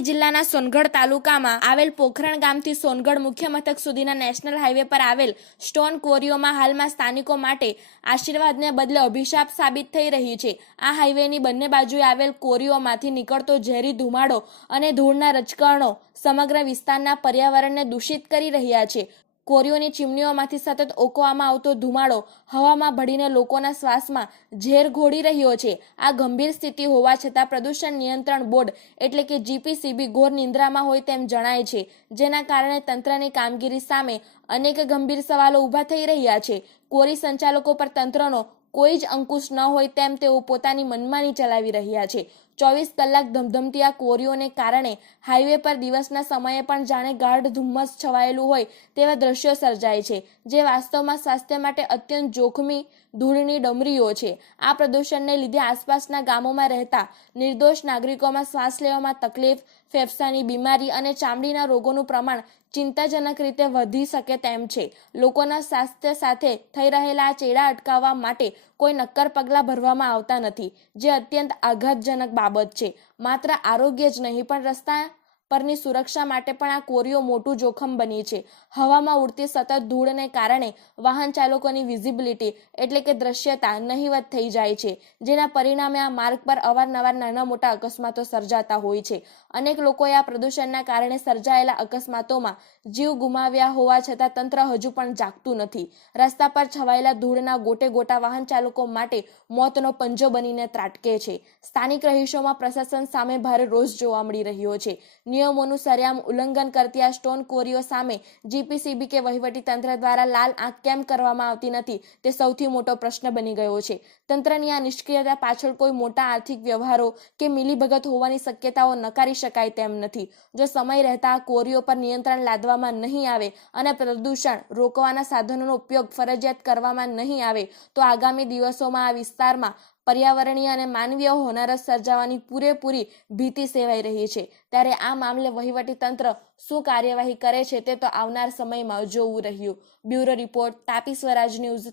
તાપી જિલ્લાના સોનગઢ તાલુકામાં આવેલ પોખરણ ગામથી સોનગઢ મુખ્ય મથક સુધીના નેશનલ હાઈવે પર આવેલ સ્ટોન ક્વોરીઓમાં હાલમાં સ્થાનિકો માટે આશીર્વાદને બદલે અભિશાપ સાબિત થઈ રહી છે। આ હાઈવેની બંને બાજુએ આવેલ ક્વોરીઓમાંથી નીકળતો ઝેરી ધુમાડો અને ધૂળના રજકણો સમગ્ર વિસ્તારના પર્યાવરણને દૂષિત કરી રહ્યા છે। ક્વોરીઓની ચીમનીઓમાંથી સતત ઓકવામાં આવતો ધુમાડો હવામાં ભળીને લોકોના શ્વાસમાં ઝેર ઘોળી રહ્યો છે। આ ગંભીર સ્થિતિ હોવા છતાં પ્રદૂષણ નિયંત્રણ બોર્ડ એટલે કે જીપીસીબી ઘોર નિંદ્રામાં હોય તેમ જણાય છે, જેના કારણે તંત્રની કામગીરી સામે અનેક ગંભીર સવાલો ઊભા થઈ રહ્યા છે। ક્વોરી સંચાલકો પર તંત્રનો કોઈ જ અંકુશ ન હોય તેમ તેઓ પોતાની મનમાની ચલાવી રહ્યા છે। 24 કલાક ધમધમતી આ ક્વોરીઓને કારણે હાઈવે પર દિવસના સમયે પણ જાણે ગાઢ ધુમ્મસ છવાયેલું હોય તેવા દ્રશ્યો સર્જાય છે, જે વાસ્તવમાં સ્વાસ્થ્ય માટે અત્યંત જોખમી ધૂળની ડમરીઓ છે। આ પ્રદૂષણને લીધે આસપાસના ગામોમાં રહેતા નિર્દોષ નાગરિકોમાં શ્વાસ લેવામાં તકલીફ, ફેફસાની બીમારી અને ચામડીના રોગોનું પ્રમાણ ચિંતાજનક રીતે વધી શકે તેમ છે। લોકોના સ્વાસ્થ્ય સાથે થઈ રહેલા આ ચેડા અટકાવવા માટે કોઈ નક્કર પગલાં ભરવામાં આવતા નથી, જે અત્યંત આઘાતજનક બાબત છે। માત્ર આરોગ્ય જ નહીં પણ રસ્તા પરની સુરક્ષા માટે પણ આ ક્વોરીઓ મોટું જોખમ બની છે। હવામાં ઉડતી સતત ધૂળને કારણે વાહન ચાલકોની વિઝિબિલિટી એટલે કે દ્રશ્યતા નહિવત થઈ જાય છે, જેના પરિણામે આ માર્ગ પર અવારનવાર નાના મોટા અકસ્માતો સર્જાતા હોય છે। અનેક લોકોએ આ પ્રદૂષણના કારણે સર્જાયેલા અકસ્માતોમાં જીવ ગુમાવ્યા હોવા છતાં તંત્ર હજુ પણ જાગતું નથી। રસ્તા પર છવાયેલા ધૂળના ગોટે ગોટા વાહન ચાલકો માટે મોતનો પંજો બનીને ત્રાટકે છે। સ્થાનિક રહીશોમાં પ્રશાસન સામે ભારે રોષ જોવા મળી રહ્યો છે। નિયમોનું સરેઆમ ઉલ્લંઘન કરતી આ સ્ટોન ક્વોરીઓ સામે જીપીસીબી કે વહીવટી તંત્ર દ્વારા લાલ આંખ કેમ કરવામાં આવતી નથી તે સૌથી મોટો પ્રશ્ન બની ગયો છે। તંત્રની આ નિષ્ક્રિયતા પાછળ કોઈ મોટા આર્થિક વ્યવહારો કે મિલીભગત હોવાની શક્યતાઓ નકારી શકાય તેમ નથી। જો સમય રહેતા આ ક્વોરીઓ પર નિયંત્રણ લાદવામાં નહીં આવે અને પ્રદૂષણ રોકવાના સાધનોનો ઉપયોગ ફરજિયાત કરવામાં નહીં આવે તો આગામી દિવસોમાં આ વિસ્તારમાં પર્યાવરણીય અને માનવીય હોનારત સર્જાવાની પૂરેપૂરી ભીતિ સેવાઈ રહી છે। ત્યારે આ મામલે વહીવટી તંત્ર શું કાર્યવાહી કરે છે તે તો આવનાર સમયમાં જોવું રહ્યું। બ્યુરો રિપોર્ટ, તાપી સ્વરાજ ન્યૂઝ।